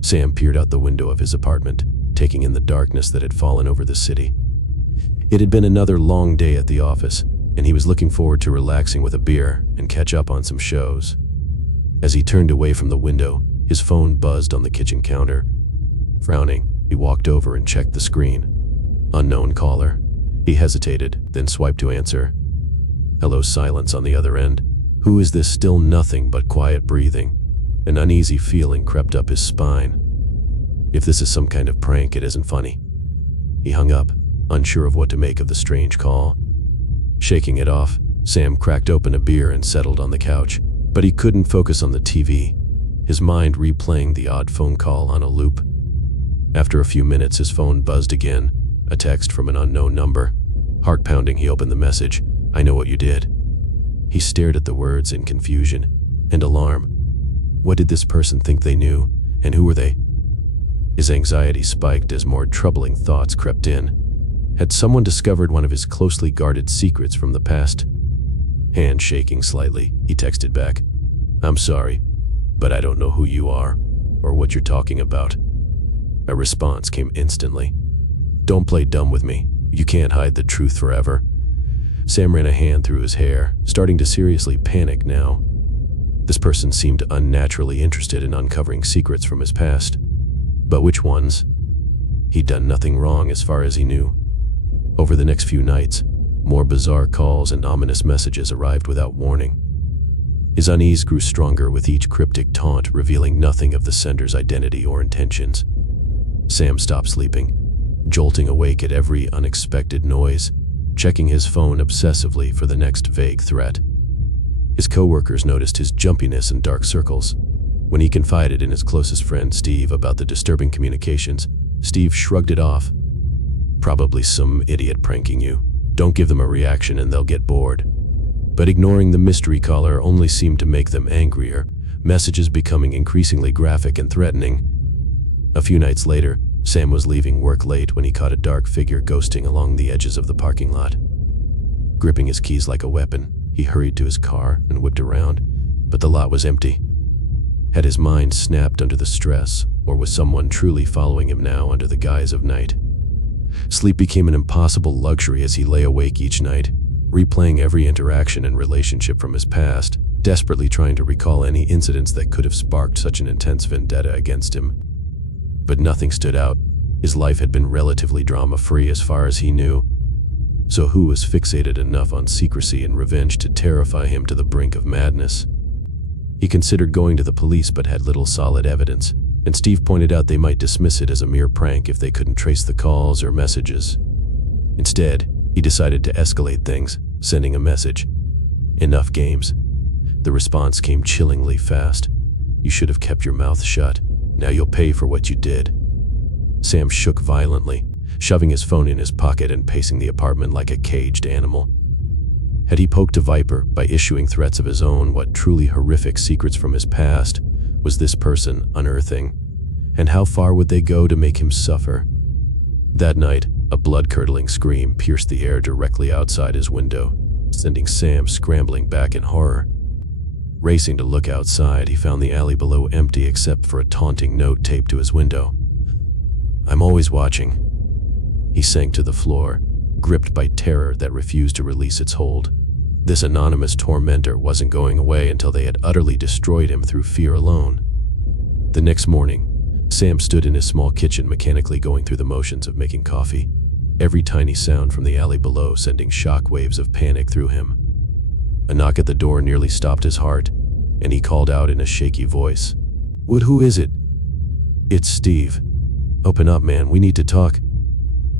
Sam peered out the window of his apartment, taking in the darkness that had fallen over the city. It had been another long day at the office, and he was looking forward to relaxing with a beer and catch up on some shows. As he turned away from the window, his phone buzzed on the kitchen counter. Frowning, he walked over and checked the screen. Unknown caller. He hesitated, then swiped to answer. Hello, silence on the other end. Who is this? Still nothing but quiet breathing. An uneasy feeling crept up his spine. If this is some kind of prank, it isn't funny. He hung up, unsure of what to make of the strange call. Shaking it off, Sam cracked open a beer and settled on the couch, but he couldn't focus on the TV, his mind replaying the odd phone call on a loop. After a few minutes, his phone buzzed again, a text from an unknown number. Heart pounding, he opened the message. I know what you did. He stared at the words in confusion and alarm. What did this person think they knew, and who were they? His anxiety spiked as more troubling thoughts crept in. Had someone discovered one of his closely guarded secrets from the past? Hand shaking slightly, he texted back. I'm sorry, but I don't know who you are or what you're talking about. A response came instantly. Don't play dumb with me. You can't hide the truth forever. Sam ran a hand through his hair, starting to seriously panic now. This person seemed unnaturally interested in uncovering secrets from his past. But which ones? He'd done nothing wrong as far as he knew. Over the next few nights, more bizarre calls and ominous messages arrived without warning. His unease grew stronger with each cryptic taunt, revealing nothing of the sender's identity or intentions. Sam stopped sleeping, jolting awake at every unexpected noise, checking his phone obsessively for the next vague threat. His coworkers noticed his jumpiness and dark circles. When he confided in his closest friend, Steve, about the disturbing communications, Steve shrugged it off. Probably some idiot pranking you. Don't give them a reaction and they'll get bored. But ignoring the mystery caller only seemed to make them angrier, messages becoming increasingly graphic and threatening. A few nights later, Sam was leaving work late when he caught a dark figure ghosting along the edges of the parking lot. Gripping his keys like a weapon, he hurried to his car and whipped around, but the lot was empty. Had his mind snapped under the stress, or was someone truly following him now under the guise of night? Sleep became an impossible luxury as he lay awake each night, replaying every interaction and relationship from his past, desperately trying to recall any incidents that could have sparked such an intense vendetta against him. But nothing stood out. His life had been relatively drama-free as far as he knew. So who was fixated enough on secrecy and revenge to terrify him to the brink of madness? He considered going to the police but had little solid evidence, and Steve pointed out they might dismiss it as a mere prank if they couldn't trace the calls or messages. Instead, he decided to escalate things, sending a message. Enough games. The response came chillingly fast. You should have kept your mouth shut. Now you'll pay for what you did. Sam shook violently, shoving his phone in his pocket and pacing the apartment like a caged animal. Had he poked a viper by issuing threats of his own? What truly horrific secrets from his past was this person unearthing? And how far would they go to make him suffer? That night, a blood-curdling scream pierced the air directly outside his window, sending Sam scrambling back in horror. Racing to look outside, he found the alley below empty except for a taunting note taped to his window. I'm always watching. He sank to the floor, gripped by terror that refused to release its hold. This anonymous tormentor wasn't going away until they had utterly destroyed him through fear alone. The next morning, Sam stood in his small kitchen mechanically going through the motions of making coffee, every tiny sound from the alley below sending shock waves of panic through him. A knock at the door nearly stopped his heart, and he called out in a shaky voice. Wood, who is it? It's Steve. Open up, man, we need to talk.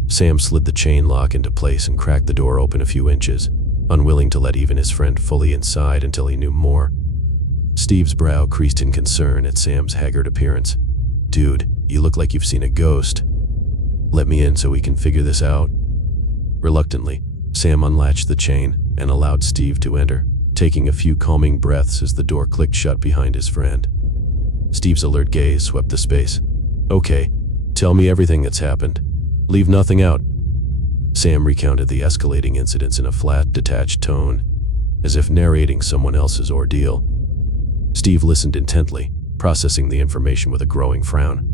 Sam slid the chain lock into place and cracked the door open a few inches, unwilling to let even his friend fully inside until he knew more. Steve's brow creased in concern at Sam's haggard appearance. Dude, you look like you've seen a ghost. Let me in so we can figure this out. Reluctantly, Sam unlatched the chain and allowed Steve to enter, taking a few calming breaths as the door clicked shut behind his friend. Steve's alert gaze swept the space. Okay, tell me everything that's happened. Leave nothing out. Sam recounted the escalating incidents in a flat, detached tone, as if narrating someone else's ordeal. Steve listened intently, processing the information with a growing frown.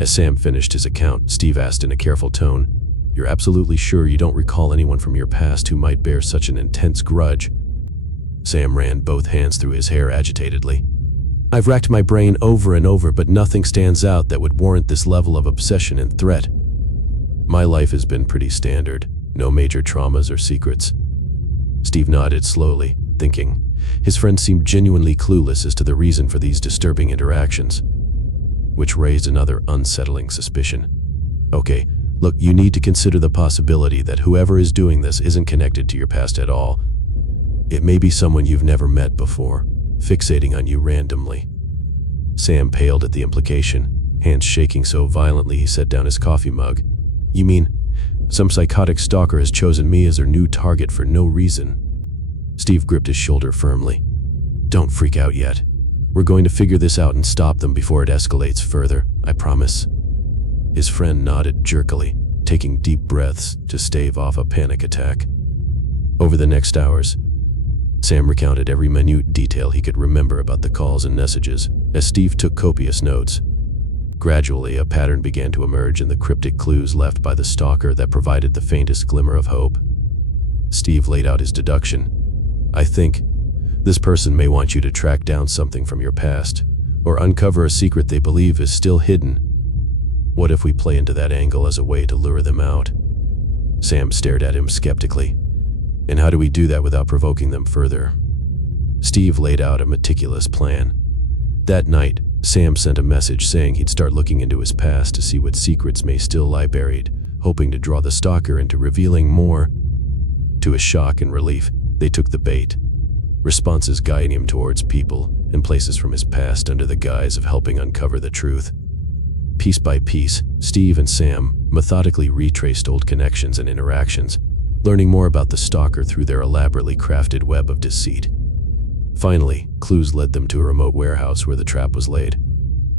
As Sam finished his account, Steve asked in a careful tone, "You're absolutely sure you don't recall anyone from your past who might bear such an intense grudge?" Sam ran both hands through his hair agitatedly. "I've racked my brain over and over, but nothing stands out that would warrant this level of obsession and threat. My life has been pretty standard, no major traumas or secrets." Steve nodded slowly, thinking. His friend seemed genuinely clueless as to the reason for these disturbing interactions, which raised another unsettling suspicion. "Okay, look, you need to consider the possibility that whoever is doing this isn't connected to your past at all. It may be someone you've never met before, fixating on you randomly." Sam paled at the implication, hands shaking so violently he set down his coffee mug. "You mean, some psychotic stalker has chosen me as their new target for no reason?" Steve gripped his shoulder firmly. "Don't freak out yet. We're going to figure this out and stop them before it escalates further, I promise." His friend nodded jerkily, taking deep breaths to stave off a panic attack. Over the next hours, Sam recounted every minute detail he could remember about the calls and messages, as Steve took copious notes. Gradually, a pattern began to emerge in the cryptic clues left by the stalker that provided the faintest glimmer of hope. Steve laid out his deduction. "I think this person may want you to track down something from your past, or uncover a secret they believe is still hidden. What if we play into that angle as a way to lure them out?" Sam stared at him skeptically. "And how do we do that without provoking them further?" Steve laid out a meticulous plan. That night, Sam sent a message saying he'd start looking into his past to see what secrets may still lie buried, hoping to draw the stalker into revealing more. To his shock and relief, they took the bait, responses guiding him towards people and places from his past under the guise of helping uncover the truth. Piece by piece, Steve and Sam methodically retraced old connections and interactions, learning more about the stalker through their elaborately crafted web of deceit. Finally, clues led them to a remote warehouse where the trap was laid.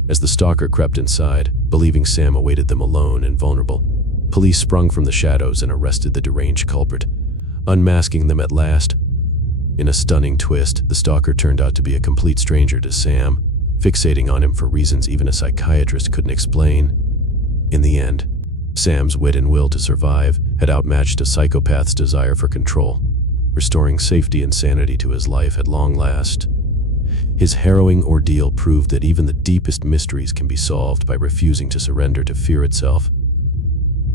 As the stalker crept inside, believing Sam awaited them alone and vulnerable, police sprung from the shadows and arrested the deranged culprit, unmasking them at last. In a stunning twist, the stalker turned out to be a complete stranger to Sam, fixating on him for reasons even a psychiatrist couldn't explain. In the end, Sam's wit and will to survive had outmatched a psychopath's desire for control, restoring safety and sanity to his life at long last. His harrowing ordeal proved that even the deepest mysteries can be solved by refusing to surrender to fear itself.